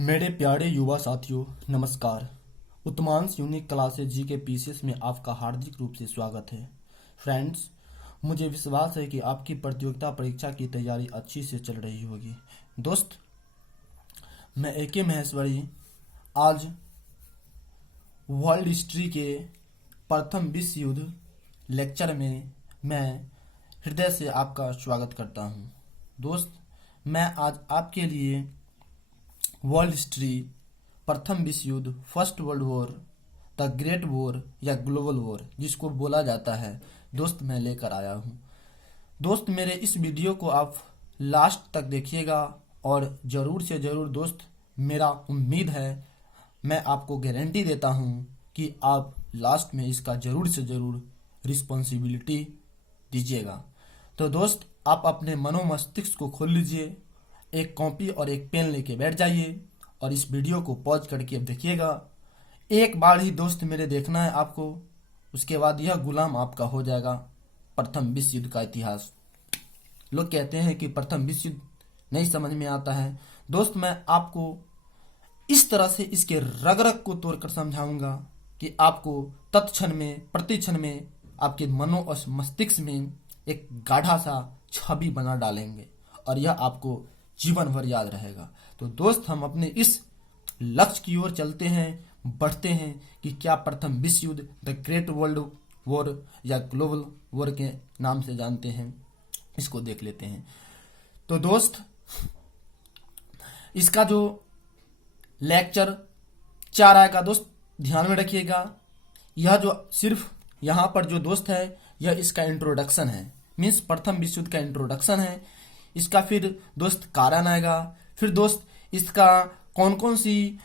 मेरे प्यारे युवा साथियों, नमस्कार। उत्मांश यूनिक क्लासेज जी के पीसीएस में आपका हार्दिक रूप से स्वागत है। फ्रेंड्स, मुझे विश्वास है कि आपकी प्रतियोगिता परीक्षा की तैयारी अच्छी से चल रही होगी। दोस्त, मैं AK महेश्वरी आज वर्ल्ड हिस्ट्री के प्रथम विश्व युद्ध लेक्चर में मैं हृदय से आपका स्वागत करता हूं। दोस्त, मैं आज आपके लिए वर्ल्ड हिस्ट्री प्रथम विश्व युद्ध, first world war, the great war या ग्लोबल वॉर जिसको बोला जाता है, दोस्त मैं लेकर आया हूँ। दोस्त, मेरे इस वीडियो को आप लास्ट तक देखिएगा और ज़रूर से ज़रूर दोस्त, मेरा उम्मीद है, मैं आपको गारंटी देता हूँ कि आप लास्ट में इसका ज़रूर से ज़रूर रिस्पॉन्सिबिलिटी दीजिएगा। तो दोस्त, आप अपने मनोमस्तिष्क को खोल लीजिए, एक कॉपी और एक पेन लेके बैठ जाइए और इस वीडियो को पॉज करके अब देखिएगा। एक बार ही दोस्त मेरे देखना है आपको, उसके बाद यह गुलाम आपका हो जाएगा प्रथम विश्व युद्ध का इतिहास। लोग कहते हैं कि प्रथम विश्व युद्ध नहीं समझ में आता है। दोस्त, मैं आपको इस तरह से इसके रग रग को तोड़कर समझाऊंगा कि आपको तत्क्षण में, प्रति क्षण में आपके मनो और मस्तिष्क में एक गाढ़ा सा छवि बना डालेंगे और यह आपको जीवन भर याद रहेगा। तो दोस्त, हम अपने इस लक्ष्य की ओर चलते हैं, बढ़ते हैं कि क्या प्रथम विश्व युद्ध द ग्रेट वर्ल्ड वॉर या ग्लोबल वॉर के नाम से जानते हैं, इसको देख लेते हैं। तो दोस्त, इसका जो लेक्चर 4 आएगा दोस्त, ध्यान में रखिएगा। यह जो सिर्फ यहाँ पर जो दोस्त है, यह इसका इंट्रोडक्शन है, मीन्स प्रथम विश्व युद्ध का इंट्रोडक्शन है। इसका फिर दोस्त कारण आएगा, फिर दोस्त इसका कौन कौन सी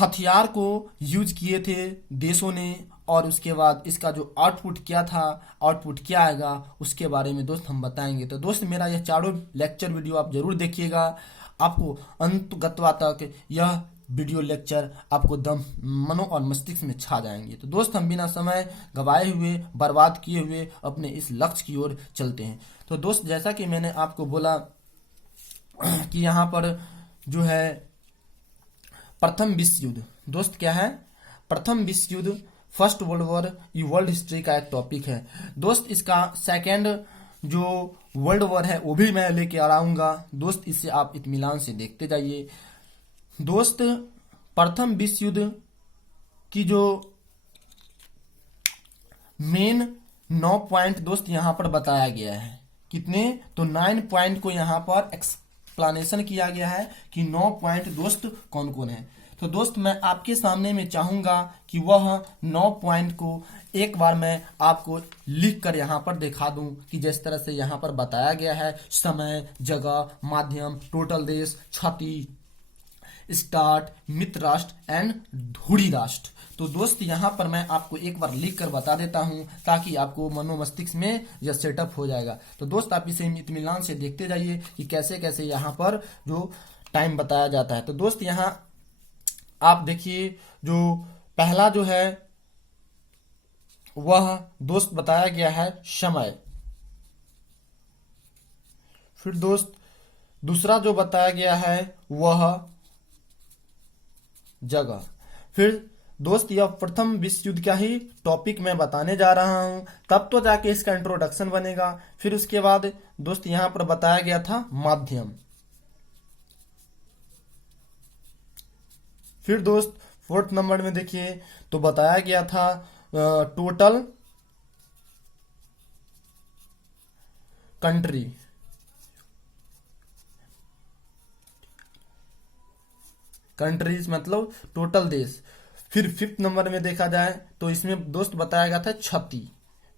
हथियार को यूज किए थे देशों ने, और उसके बाद इसका जो आउटपुट क्या था, आउटपुट क्या आएगा, उसके बारे में दोस्त हम बताएंगे। तो दोस्त, मेरा यह चारों लेक्चर वीडियो आप जरूर देखिएगा, आपको अंतगत्वा तक यह वीडियो लेक्चर आपको दम मनो और मस्तिष्क में छा जाएंगे। तो दोस्त, हम बिना समय गवाए हुए, बर्बाद किए हुए अपने इस लक्ष्य की ओर चलते हैं। तो दोस्त, जैसा कि मैंने आपको बोला कि यहाँ पर जो है प्रथम विश्व युद्ध, दोस्त क्या है? प्रथम विश्व युद्ध, फर्स्ट वर्ल्ड वॉर, ये वर्ल्ड हिस्ट्री का एक टॉपिक है। दोस्त, इसका सेकेंड जो वर्ल्ड वॉर है वो भी मैं लेके आ आऊँगा। दोस्त, इसे आप इत्मीनान से देखते जाइए। दोस्त, प्रथम विश्व युद्ध की जो मेन 9 पॉइंट दोस्त यहाँ पर बताया गया है। कितने? तो 9 पॉइंट को यहाँ पर एक्सप्लेनेशन किया गया है कि 9 पॉइंट दोस्त कौन कौन है। तो दोस्त, मैं आपके सामने में चाहूंगा कि वह 9 पॉइंट को एक बार मैं आपको लिख कर यहाँ पर दिखा दूं कि जिस तरह से यहाँ पर बताया गया है, समय, जगह, माध्यम, टोटल देश, क्षति, स्टार्ट, मित्र राष्ट्र एंड धुरी राष्ट्र। तो दोस्त, यहाँ पर मैं आपको एक बार लिख कर बता देता हूँ ताकि आपको मनोमस्तिष्क में यह सेटअप हो जाएगा। तो दोस्त, आप इसे इत्मीनान से देखते जाइए कि कैसे कैसे यहाँ पर जो टाइम बताया जाता है। तो दोस्त, यहाँ आप देखिए, जो पहला जो है वह दोस्त बताया गया है समय। फिर दोस्त, दूसरा जो बताया गया है वह जगह। फिर दोस्त, यह प्रथम विश्व युद्ध का ही टॉपिक मैं बताने जा रहा हूं, तब तो जाके इसका इंट्रोडक्शन बनेगा। फिर उसके बाद दोस्त यहां पर बताया गया था माध्यम। फिर दोस्त, 4th नंबर में देखिए तो बताया गया था टोटल कंट्री। कंट्रीज मतलब टोटल देश। फिर 5th नंबर में देखा जाए तो इसमें दोस्त बताया गया था क्षति,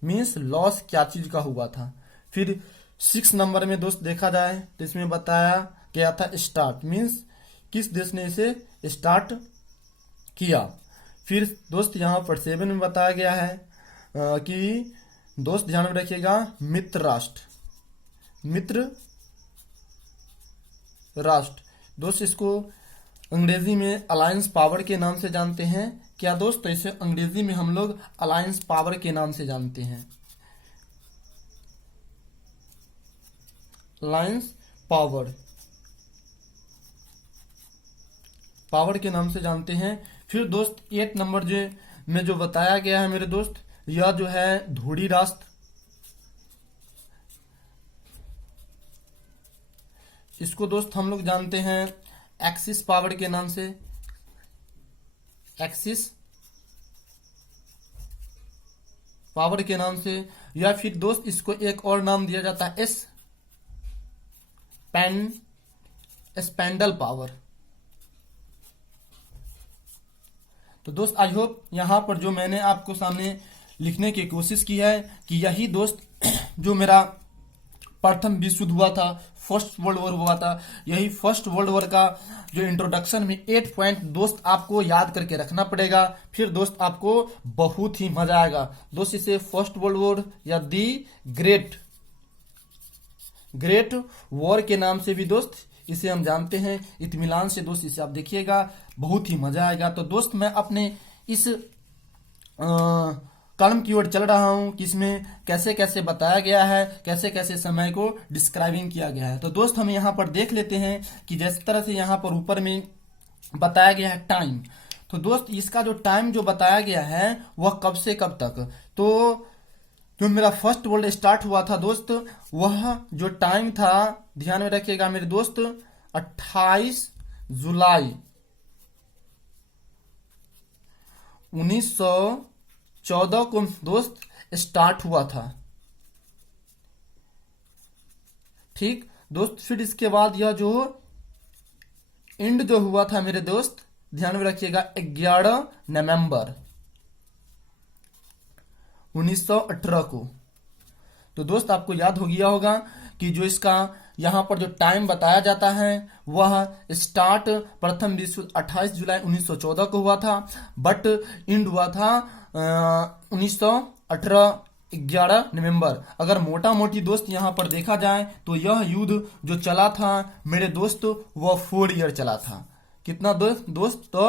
मीन्स लॉस, क्या चीज का हुआ था। फिर 6th नंबर में दोस्त देखा जाए तो इसमें बताया गया था स्टार्ट, मीन्स किस देश ने इसे स्टार्ट किया। फिर दोस्त यहाँ पर 7 में बताया गया है कि दोस्त ध्यान में रखिएगा, मित्र राष्ट्र, मित्र राष्ट्र। दोस्त, इसको अंग्रेजी में अलायंस पावर के नाम से जानते हैं। क्या दोस्त? तो इसे अंग्रेजी में हम लोग अलायंस पावर के नाम से जानते हैं, अलायंस पावर। पावर के नाम से जानते हैं। फिर दोस्त 8 नंबर में जो बताया गया है मेरे दोस्त, यह जो है ध्रुवीय राष्ट्र, इसको दोस्त हम लोग जानते हैं एक्सिस पावर के नाम से, एक्सिस पावर के नाम से। या फिर दोस्त इसको एक और नाम दिया जाता है स्पेंडल पावर। तो दोस्त आई होप यहां पर जो मैंने आपको सामने लिखने की कोशिश की है कि यही दोस्त जो मेरा प्रथम विश्व युद्ध हुआ था, फर्स्ट वर्ल्ड वॉर हुआ था, यही फर्स्ट वर्ल्ड वॉर का जो इंट्रोडक्शन में 8 पॉइंट दोस्त आपको याद करके रखना पड़ेगा। फिर दोस्त आपको बहुत ही मजा आएगा दोस्त। इसे फर्स्ट वर्ल्ड वॉर या दी ग्रेट वॉर के नाम से भी दोस्त इसे हम जानते हैं। इत्मीनान से दोस्त इसे आप देखिएगा, बहुत ही मजा आएगा। तो दोस्त मैं अपने इस कॉलम की ओर चल रहा हूं कि इसमें कैसे कैसे बताया गया है, कैसे कैसे समय को डिस्क्राइबिंग किया गया है। तो दोस्त हम यहाँ पर देख लेते हैं कि जिस तरह से यहाँ पर ऊपर में बताया गया है टाइम। तो दोस्त इसका जो टाइम जो बताया गया है वह कब से कब तक, तो जो मेरा फर्स्ट वर्ल्ड स्टार्ट हुआ था दोस्त, वह जो टाइम था ध्यान में रखिएगा मेरे दोस्त, 28 जुलाई 1914 को दोस्त स्टार्ट हुआ था। ठीक दोस्त, फिर इसके बाद यह जो एंड जो हुआ था मेरे दोस्त ध्यान में रखिएगा 11 नवंबर 1918 को। तो दोस्त आपको याद हो गया होगा कि जो इसका यहाँ पर जो टाइम बताया जाता है वह स्टार्ट प्रथम विश्व 28 जुलाई 1914 को हुआ था, बट एंड हुआ था 1918 11 नवंबर। अगर मोटा मोटी दोस्त यहाँ पर देखा जाए तो यह युद्ध जो चला था मेरे दोस्त वह 4 ईयर चला था। कितना दोस्त तो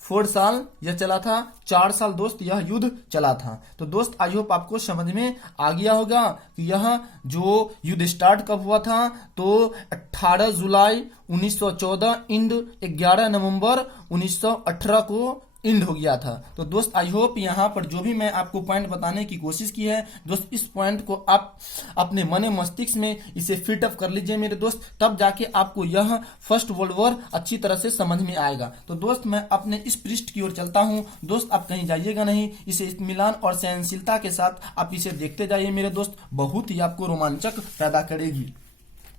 4 साल यह चला था, 4 साल दोस्त यह युद्ध चला था। तो दोस्त आई होप आपको समझ में आ गया होगा कि यह जो युद्ध स्टार्ट कब हुआ था, तो 18 जुलाई 1914 इंड 11 नवंबर 1918 को इंड हो गया था। तो दोस्त आई होप यहाँ पर जो भी मैं आपको पॉइंट बताने की कोशिश की है दोस्त, इस पॉइंट को आप अपने मन मस्तिष्क में इसे फिट अप कर लीजिए मेरे दोस्त, तब जाके आपको यह फर्स्ट वर्ल्ड वॉर अच्छी तरह से समझ में आएगा। तो दोस्त मैं अपने इस पृष्ठ की ओर चलता हूँ दोस्त, आप कहीं जाइएगा नहीं, इसे इत्मीनान और सहनशीलता के साथ आप इसे देखते जाइए मेरे दोस्त, बहुत ही आपको रोमांचक पैदा करेगी।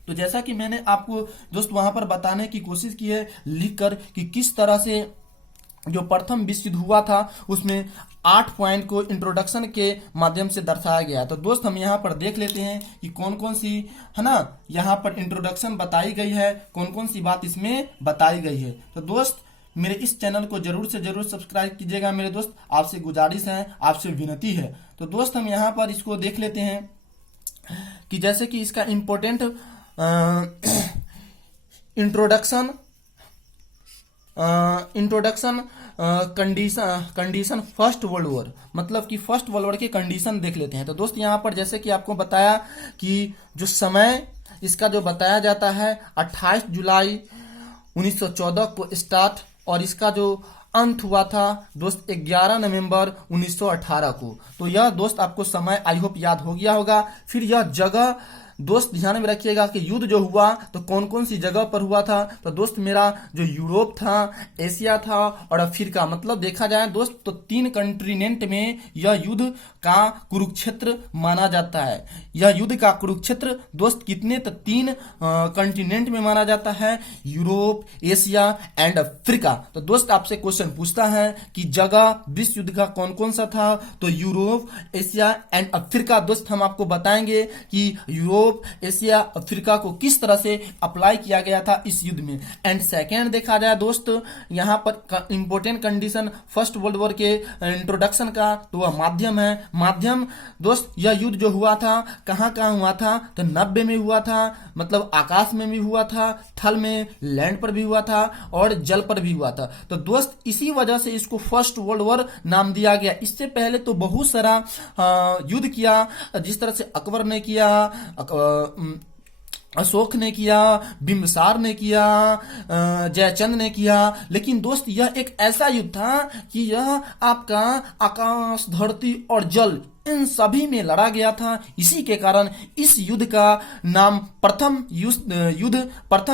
तो जैसा कि मैंने आपको दोस्त वहां पर बताने की कोशिश की है लिखकर कि किस तरह से जो प्रथम विश्व युद्ध हुआ था उसमें 8 पॉइंट को इंट्रोडक्शन के माध्यम से दर्शाया गया। तो दोस्त हम यहाँ पर देख लेते हैं कि कौन कौन सी है ना यहाँ पर इंट्रोडक्शन बताई गई है, कौन कौन सी बात इसमें बताई गई है। तो दोस्त मेरे इस चैनल को जरूर से जरूर सब्सक्राइब कीजिएगा मेरे दोस्त, आपसे गुजारिश है, आपसे विनती है। तो दोस्त हम यहाँ पर इसको देख लेते हैं कि जैसे कि इसका important introduction condition first world war, मतलब कि फर्स्ट वर्ल्ड वॉर के कंडीशन देख लेते हैं। तो दोस्त यहाँ पर जैसे कि आपको बताया कि जो समय इसका जो बताया जाता है 28 जुलाई 1914 को स्टार्ट, और इसका जो अंत हुआ था दोस्त 11 नवंबर 1918 को। तो यह दोस्त आपको समय आई होप याद हो गया होगा। फिर यह जगह दोस्त ध्यान में रखिएगा कि युद्ध जो हुआ तो कौन कौन सी जगह पर हुआ था। तो दोस्त मेरा जो यूरोप था, एशिया था और अफ्रीका, मतलब देखा जाए दोस्त तो 3 कंटिनेंट में यह युद्ध का कुरुक्षेत्र माना जाता है। यह युद्ध का कुरुक्षेत्र दोस्त कितने तो 3 कंटिनेंट में माना जाता है, यूरोप, एशिया एंड अफ्रीका। तो दोस्त आपसे क्वेश्चन पूछता है कि जगह विश्व युद्ध का कौन कौन सा था, तो यूरोप, एशिया एंड अफ्रीका। दोस्त हम आपको बताएंगे कि यूरोप, एशिया, अफ्रीका को किस तरह से अप्लाई किया गया था इस युद्ध में। एंड सेकेंड देखा जाए दोस्त यहाँ पर important condition first world war के इंट्रोडक्शन का, तो वह माध्यम है। माध्यम दोस्त यह युद्ध जो हुआ था कहाँ कहाँ हुआ था, तो नभ्य में हुआ था, मतलब आकाश में भी हुआ था, थल में लैंड पर भी हुआ था और जल पर भी हुआ था। तो दोस्त इसी वजह से इसको फर्स्ट वर्ल्ड वॉर नाम दिया गया। इससे पहले तो बहुत सारा युद्ध किया, जिस तरह से अकबर ने किया, अशोक ने किया, बिंबिसार ने किया, जयचंद ने किया। लेकिन दोस्त यह एक ऐसा युद्ध था कि यह आपका आकाश, धरती और जल इन सभी में लड़ा गया था। इसी के कारण इस युद्ध का नाम प्रथम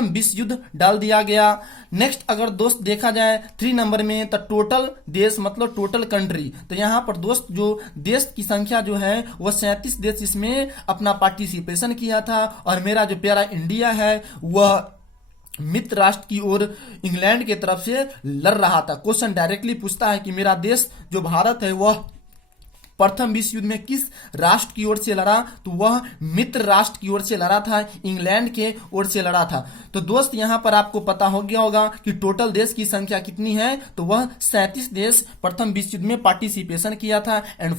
विश्व युद्ध डाल दिया गया। नेक्स्ट अगर दोस्त देखा जाए 3 नंबर में, तो टोटल देश मतलब टोटल कंट्री। तो यहाँ पर दोस्त जो देश की संख्या जो है वह 37 देश इसमें अपना पार्टिसिपेशन किया था। और मेरा जो प्यारा इंडिया है वह मित्र राष्ट्र की ओर इंग्लैंड के तरफ से लड़ रहा था। क्वेश्चन डायरेक्टली पूछता है कि मेरा देश जो भारत है वह प्रथम विश्व युद्ध में किस राष्ट्र की ओर से लड़ा, तो वह मित्र राष्ट्र की ओर से लड़ा था, इंग्लैंड के ओर से लड़ा था। तो दोस्त यहां पर आपको पता हो गया होगा कि टोटल देश की संख्या कितनी है, तो वह 37 देश प्रथम विश्व युद्ध में पार्टिसिपेशन किया था। एंड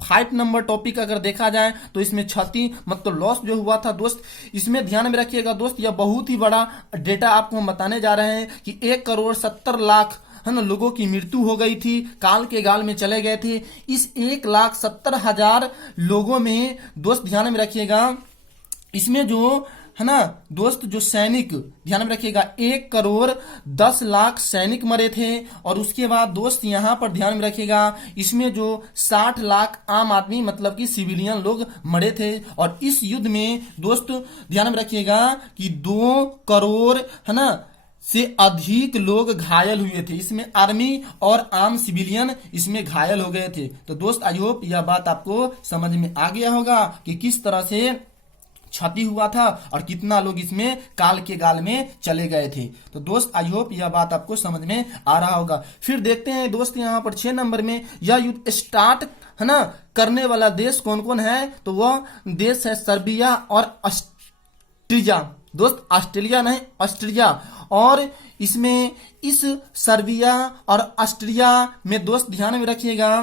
5 नंबर टॉपिक अगर देखा जाए तो इसमें क्षति मतलब लॉस जो हुआ था दोस्त, इसमें ध्यान में रखिएगा दोस्त, यह बहुत ही बड़ा डेटा आपको हम बताने जा रहे हैं कि 1,70,00,000 है ना लोगों की मृत्यु हो गई थी, काल के गाल में चले गए थे। इस 1,70,000 लोगों में दोस्त ध्यान में रखिएगा, इसमें जो है ना दोस्त जो सैनिक ध्यान में रखिएगा 1,10,00,000 सैनिक मरे थे। और उसके बाद दोस्त यहां पर ध्यान में रखिएगा इसमें जो 60 लाख आम आदमी मतलब कि सिविलियन लोग मरे थे। और इस युद्ध में दोस्त ध्यान में रखिएगा कि 2 करोड़ है ना से अधिक लोग घायल हुए थे। इसमें आर्मी और आम सिविलियन इसमें घायल हो गए थे। तो दोस्त आई होप यह बात आपको समझ में आ गया होगा कि किस तरह से क्षति हुआ था और कितना लोग इसमें काल के गाल में चले गए थे। तो दोस्त आई होप यह बात आपको समझ में आ रहा होगा। फिर देखते हैं दोस्त यहाँ पर 6 नंबर में, यह युद्ध स्टार्ट है ना करने वाला देश कौन कौन है, तो वह देश है सर्बिया और ऑस्ट्रिया। दोस्त ऑस्ट्रेलिया नहीं, ऑस्ट्रिया। और इसमें इस सर्बिया और ऑस्ट्रिया में दोस्त ध्यान में रखिएगा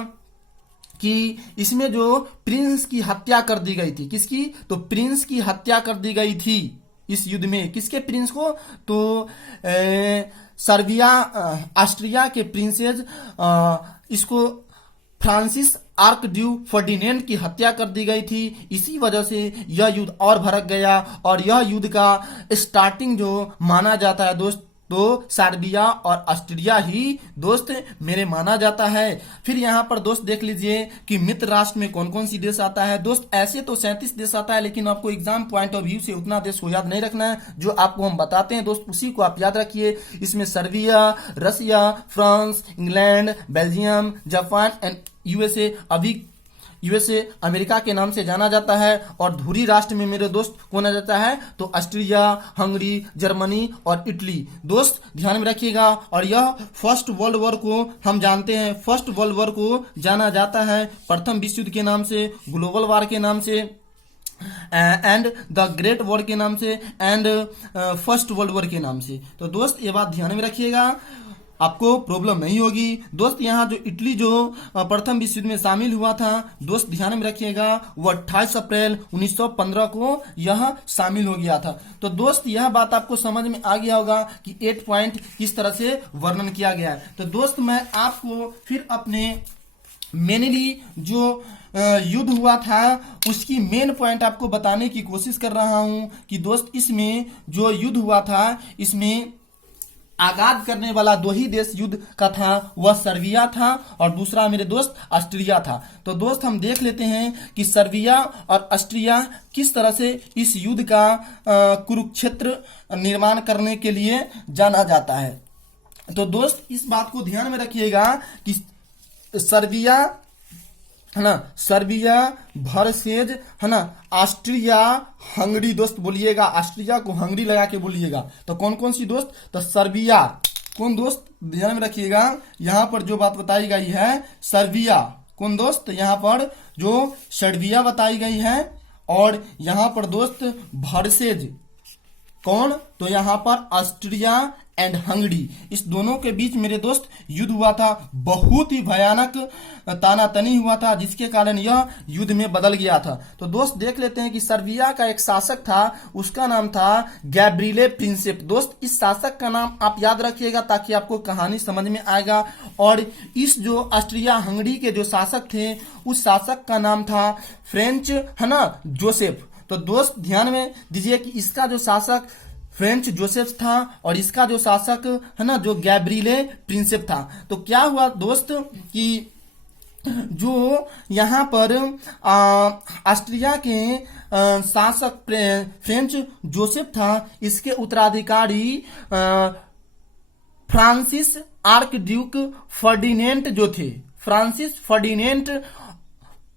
कि इसमें जो प्रिंस की हत्या कर दी गई थी, किसकी, तो प्रिंस की हत्या कर दी गई थी इस युद्ध में। किसके प्रिंस को, तो सर्बिया ऑस्ट्रिया के प्रिंसेस इसको फ्रांसिस आर्कड्यू फर्डिनेंड की हत्या कर दी गई थी। इसी वजह से यह युद्ध और भड़क गया और यह युद्ध का स्टार्टिंग जो माना जाता है दोस्त, तो सर्बिया और ऑस्ट्रिया ही दोस्त मेरे माना जाता है। फिर यहाँ पर दोस्त देख लीजिए कि मित्र राष्ट्र में कौन कौन सी देश आता है। दोस्त ऐसे तो 37 देश आता है, लेकिन आपको एग्जाम पॉइंट ऑफ व्यू से उतना देश को याद नहीं रखना है, जो आपको हम बताते हैं दोस्त उसी को आप याद रखिए। इसमें Serbia, Russia, France, England, Belgium, Japan and USA. अभी यूएसए अमेरिका के नाम से जाना जाता है। और धुरी राष्ट्र में मेरे दोस्त कौन आ जाता है, तो ऑस्ट्रिया, हंगरी, जर्मनी और इटली। दोस्त ध्यान में रखिएगा। और यह फर्स्ट वर्ल्ड वॉर को हम जानते हैं, फर्स्ट वर्ल्ड वॉर को जाना जाता है प्रथम विश्व युद्ध के नाम से, ग्लोबल वॉर के नाम से एंड द ग्रेट वॉर के नाम से एंड फर्स्ट वर्ल्ड वॉर के नाम से। तो दोस्त ये बात ध्यान में रखिएगा, आपको प्रॉब्लम नहीं होगी। दोस्त यहाँ जो इटली जो प्रथम विश्व युद्ध में शामिल हुआ था, दोस्त ध्यान में रखिएगा वो 28 अप्रैल 1915 को यह शामिल हो गया था। तो दोस्त यह बात आपको समझ में आ गया होगा कि 8 पॉइंट किस तरह से वर्णन किया गया है। तो दोस्त मैं आपको फिर अपने मेनली जो युद्ध हुआ था उसकी मेन पॉइंट आपको बताने की कोशिश कर रहा हूं कि दोस्त इसमें जो युद्ध हुआ था, इसमें आगाज करने वाला 2 ही देश युद्ध का था, वह सर्बिया था और दूसरा मेरे दोस्त ऑस्ट्रिया था। तो दोस्त हम देख लेते हैं कि सर्बिया और ऑस्ट्रिया किस तरह से इस युद्ध का कुरुक्षेत्र निर्माण करने के लिए जाना जाता है। तो दोस्त इस बात को ध्यान में रखिएगा कि सर्बिया है ना, सर्बिया वर्सेज है ना ऑस्ट्रिया हंगरी। दोस्त बोलिएगा, ऑस्ट्रिया को हंगरी लगा के बोलिएगा। तो कौन कौन सी दोस्त, तो सर्बिया कौन दोस्त ध्यान में रखिएगा, यहाँ पर जो बात बताई गई है सर्बिया कौन दोस्त, यहाँ पर जो सर्बिया बताई गई है। और यहाँ पर दोस्त वर्सेज कौन, तो यहाँ पर ऑस्ट्रिया एंड हंगरी, इस दोनों के बीच मेरे दोस्त युद्ध हुआ था। बहुत ही भयानक तानातनी हुआ था, जिसके कारण यह युद्ध में बदल गया था। तो दोस्त देख लेते हैं कि सर्बिया का एक शासक था, उसका नाम था गैब्रिले प्रिंसेप। दोस्त इस शासक का नाम आप याद रखिएगा ताकि आपको कहानी समझ में आएगा। और इस जो ऑस्ट्रिया हंगरी के जो शासक थे, उस शासक का नाम था फ्रेंच है ना जोसेफ। तो दोस्त ध्यान में दीजिए कि इसका जो शासक फ्रेंच जोसेफ था और इसका जो शासक है ना जो गैब्रिले प्रिंसेप था। तो क्या हुआ दोस्त कि जो यहाँ पर ऑस्ट्रिया के शासक फ्रेंच जोसेफ था, इसके उत्तराधिकारी फ्रांसिस आर्क ड्यूक फर्डिनेंट जो थे, फ्रांसिस फर्डिनेंट,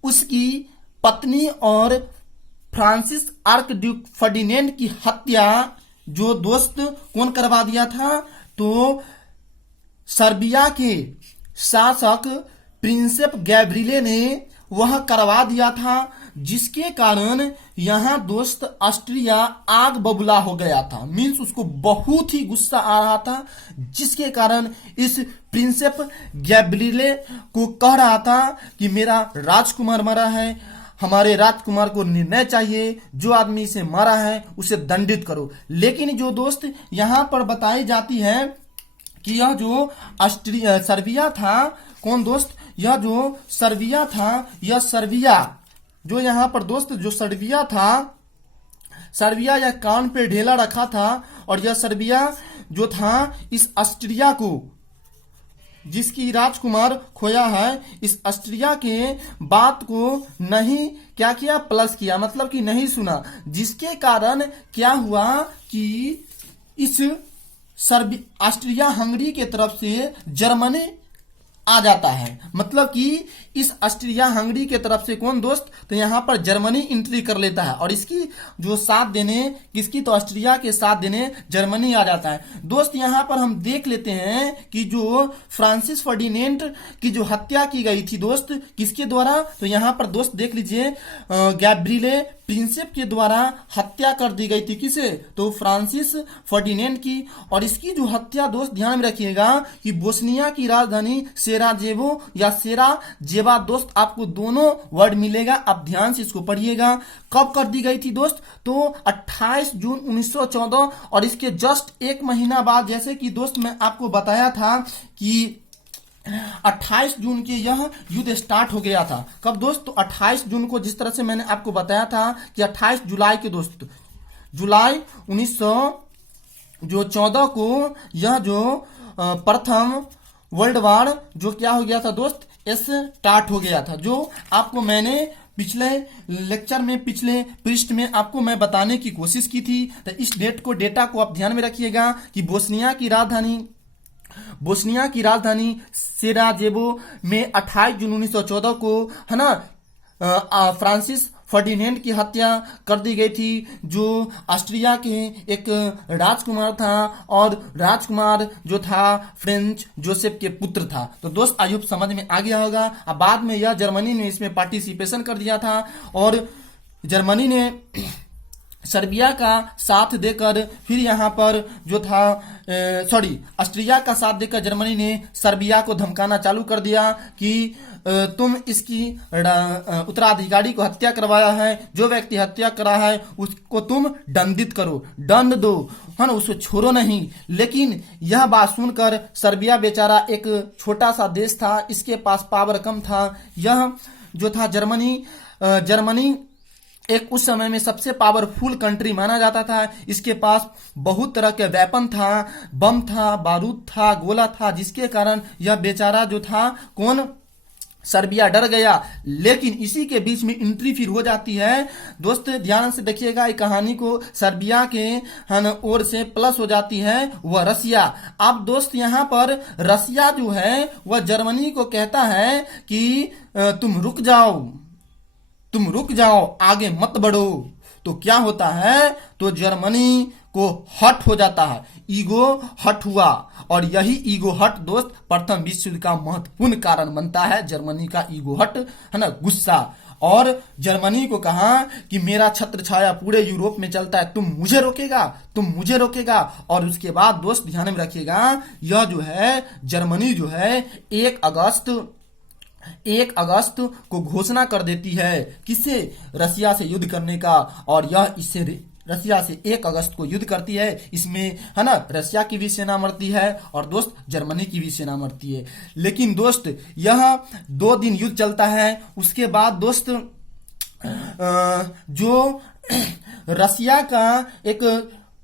उसकी पत्नी और फ्रांसिस आर्क ड्यूक फर्डिनेंट की हत्या जो दोस्त कौन करवा दिया था, तो सर्बिया के शासक प्रिंसेप गैब्रिले ने वह करवा दिया था, जिसके कारण यहां दोस्त ऑस्ट्रिया आग बबूला हो गया था। मीन्स उसको बहुत ही गुस्सा आ रहा था, जिसके कारण इस प्रिंसेप गैब्रिले को कह रहा था कि मेरा राजकुमार मरा है, हमारे राजकुमार को निर्णय चाहिए, जो आदमी इसे मारा है उसे दंडित करो। लेकिन जो दोस्त यहां पर बताई जाती है कि यह जो सर्बिया था, कौन दोस्त, यह जो सर्बिया था, यह सर्बिया जो यहाँ पर दोस्त जो सर्बिया था, सर्बिया यह कान पे ढेला रखा था, और यह सर्बिया जो था इस ऑस्ट्रिया को, जिसकी राजकुमार खोया है, इस ऑस्ट्रिया के बात को नहीं क्या किया, प्लस किया, मतलब कि नहीं सुना, जिसके कारण क्या हुआ कि इस ऑस्ट्रिया हंगरी के तरफ से जर्मनी आ जाता है। मतलब कि इस ऑस्ट्रिया हंगरी के तरफ से कौन दोस्त, तो यहाँ पर जर्मनी एंट्री कर लेता है, और इसकी जो साथ देने किसकी, तो ऑस्ट्रिया के साथ देने जर्मनी आ जाता है। दोस्त यहाँ पर हम देख लेते हैं कि जो फ्रांसिस फर्डिनेंट की जो हत्या की गई थी दोस्त, किसके द्वारा, तो यहाँ पर दोस्त देख लीजिए गैब्रिले प्रिंसेप के द्वारा हत्या कर दी गई थी। किसे, तो फ्रांसिस फर्डिनेंट की। और इसकी जो हत्या दोस्त ध्यान में रखिएगा कि बोस्निया की राजधानी सेराजेवो या सेराजेवा दोस्त, आपको दोनों वर्ड मिलेगा, आप ध्यान से इसको पढ़िएगा। कब कर दी गई थी दोस्त, तो 28 जून 1914, और इसके जस्ट एक महीना बाद, जैसे कि दोस्त मैं आपको बताया था कि 28 जून के यह युद्ध स्टार्ट हो गया था। कब दोस्त, तो 28 जून को, जिस तरह से मैंने आपको बताया था कि 28 जुलाई के दोस्त, जुलाई 1914 को यह जो प्रथम वर्ल्ड वार जो क्या हो गया था दोस्त, स्टार्ट हो गया था, जो आपको मैंने पिछले लेक्चर में, पिछले पृष्ठ में आपको मैं बताने की कोशिश की थी। तो इस डेटा को आप ध्यान में रखिएगा कि बोस्निया की राजधानी सेराजेवो में 28 जून 1914 को है ना फ्रांसिस फर्डिनेंट की हत्या कर दी गई थी, जो ऑस्ट्रिया के एक राजकुमार था, और राजकुमार जो था फ्रेंच जोसेफ के पुत्र था। तो दोस्त आई होप समझ में आ गया होगा। अब बाद में यह जर्मनी ने इसमें पार्टिसिपेशन कर दिया था, और जर्मनी ने सर्बिया का साथ देकर फिर यहाँ पर जो था ऑस्ट्रिया का साथ देकर जर्मनी ने सर्बिया को धमकाना चालू कर दिया कि तुम इसकी उत्तराधिकारी को हत्या करवाया है, जो व्यक्ति हत्या करा है उसको तुम दंडित करो, दंड दो, है ना, उसको छोड़ो नहीं। लेकिन यह बात सुनकर सर्बिया बेचारा एक छोटा सा देश था, इसके पास पावर कम था। यह जो था जर्मनी एक उस समय में सबसे पावरफुल कंट्री माना जाता था। इसके पास बहुत तरह के वेपन था, बम था, बारूद था, गोला था, जिसके कारण यह बेचारा जो था कौन, सर्बिया डर गया। लेकिन इसी के बीच में एंट्री फिर हो जाती है। दोस्त ध्यान से देखिएगा इस कहानी को, सर्बिया के ओर से प्लस हो जाती है वह रसिया। अब दोस्त यहाँ पर रसिया जो है वह जर्मनी को कहता है कि तुम रुक जाओ, आगे मत बढ़ो। तो क्या होता है, तो जर्मनी को हट हो जाता है, ईगो हट हुआ, और यही ईगो हट दोस्त प्रथम विश्व युद्ध का महत्वपूर्ण कारण बनता है। जर्मनी का ईगो हट है ना, गुस्सा, और जर्मनी को कहा कि मेरा छत्र छाया पूरे यूरोप में चलता है, तुम मुझे रोकेगा। और उसके बाद दोस्त ध्यान में रखिएगा, यह जो है जर्मनी जो है 1 अगस्त को घोषणा कर देती है किससे, रसिया से युद्ध करने का, और यह इससे रसिया से 1 अगस्त को युद्ध करती है। इसमें है ना रसिया की भी सेना मरती है और दोस्त जर्मनी की भी सेना मरती है। लेकिन दोस्त यह 2 दिन युद्ध चलता है। उसके बाद दोस्त जो रसिया का एक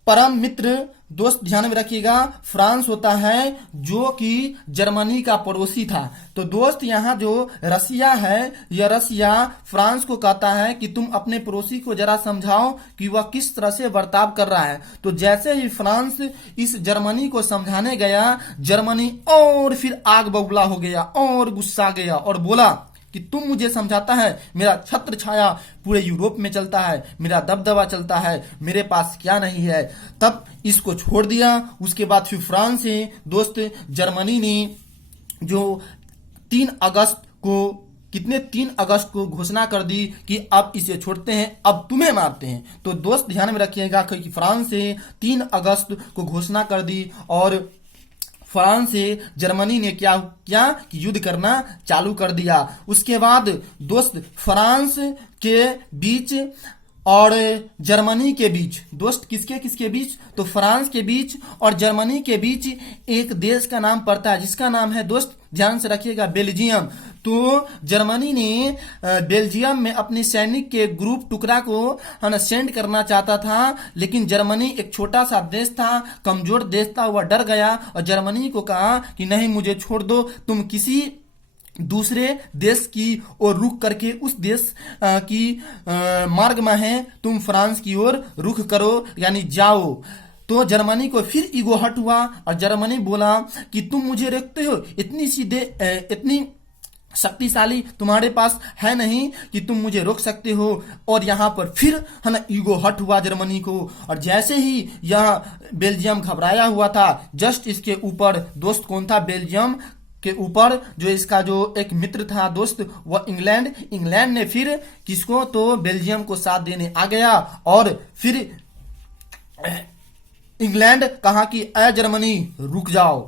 परम मित्र दोस्त ध्यान में रखिएगा फ्रांस होता है जो कि जर्मनी का पड़ोसी था। तो दोस्त यहाँ जो रसिया है, यह रसिया फ्रांस को कहता है कि तुम अपने पड़ोसी को जरा समझाओ कि वह किस तरह से बर्ताव कर रहा है। तो जैसे ही फ्रांस इस जर्मनी को समझाने गया, जर्मनी और फिर आग बबूला हो गया और गुस्सा गया और बोला कि तुम मुझे समझाता है, मेरा छत्र छाया पूरे यूरोप में चलता है, मेरा दबदबा चलता है, मेरे पास क्या नहीं है। तब इसको छोड़ दिया। उसके बाद फिर फ्रांस से दोस्त जर्मनी ने जो 3 अगस्त को 3 अगस्त को घोषणा कर दी कि अब इसे छोड़ते हैं, अब तुम्हें मारते हैं। तो दोस्त ध्यान में रखिएगा कि फ्रांस से 3 अगस्त को घोषणा कर दी और फ्रांस से जर्मनी ने क्या किया कि युद्ध करना चालू कर दिया। उसके बाद दोस्त फ्रांस के बीच और जर्मनी के बीच, दोस्त किसके किसके बीच, तो फ्रांस के बीच और जर्मनी के बीच एक देश का नाम पड़ता है जिसका नाम है दोस्त ध्यान से रखिएगा बेल्जियम। तो जर्मनी ने बेल्जियम में अपनी सैनिक के ग्रुप टुकड़ा को सेंड करना चाहता था, लेकिन जर्मनी एक छोटा सा देश था, कमजोर देश था, वह डर गया और जर्मनी को कहा कि नहीं मुझे छोड़ दो, तुम किसी दूसरे देश की ओर रुख करके उस देश की मार्ग में है, तुम फ्रांस की ओर रुख करो यानी जाओ। तो जर्मनी को फिर ईगो हट हुआ और जर्मनी बोला कि तुम मुझे रोकते हो, इतनी शक्तिशाली तुम्हारे पास है नहीं कि तुम मुझे रोक सकते हो। और यहाँ पर फिर है ना ईगो हट हुआ जर्मनी को। और जैसे ही यह बेल्जियम घबराया हुआ था, जस्ट इसके ऊपर दोस्त कौन था, बेल्जियम के ऊपर जो इसका जो एक मित्र था दोस्त वह इंग्लैंड ने फिर किसको, तो बेल्जियम को साथ देने आ गया। और फिर इंग्लैंड कहा कि ए जर्मनी रुक जाओ।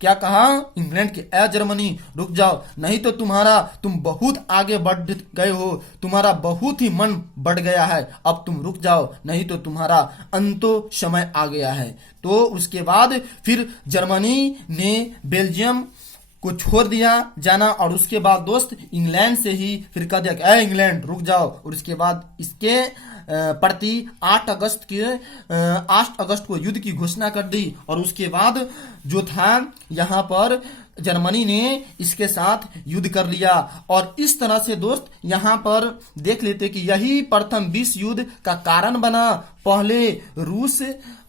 क्या कहा इंग्लैंड के, ए जर्मनी रुक जाओ, नहीं तो तुम बहुत आगे बढ़ गए हो, तुम्हारा बहुत ही मन बढ़ गया है, अब तुम रुक जाओ, नहीं तो तुम्हारा अंतो समय आ गया है। तो उसके बाद फिर जर्मनी ने बेल्जियम को छोड़ दिया जाना और उसके बाद दोस्त इंग्लैंड से ही फिर कह दिया कि ए इंग्लैंड रुक जाओ। और उसके बाद इसके प्रति 8 अगस्त को युद्ध की घोषणा कर दी। और उसके बाद जो था यहाँ पर जर्मनी ने इसके साथ युद्ध कर लिया। और इस तरह से दोस्त यहाँ पर देख लेते कि यही प्रथम विश्व युद्ध का कारण बना। पहले रूस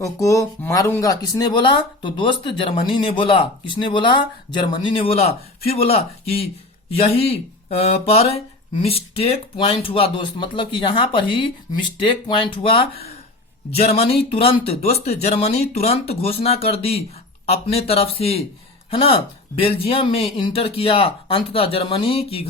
को मारूंगा किसने बोला, तो दोस्त जर्मनी ने बोला। किसने बोला, जर्मनी ने बोला। फिर बोला कि यही पर मिस्टेक पॉइंट हुआ दोस्त, मतलब कि यहाँ पर ही मिस्टेक पॉइंट हुआ। जर्मनी तुरंत घोषणा कर दी अपने तरफ से, है ना, बेल्जियम में इंटर किया। अंततः जर्मनी की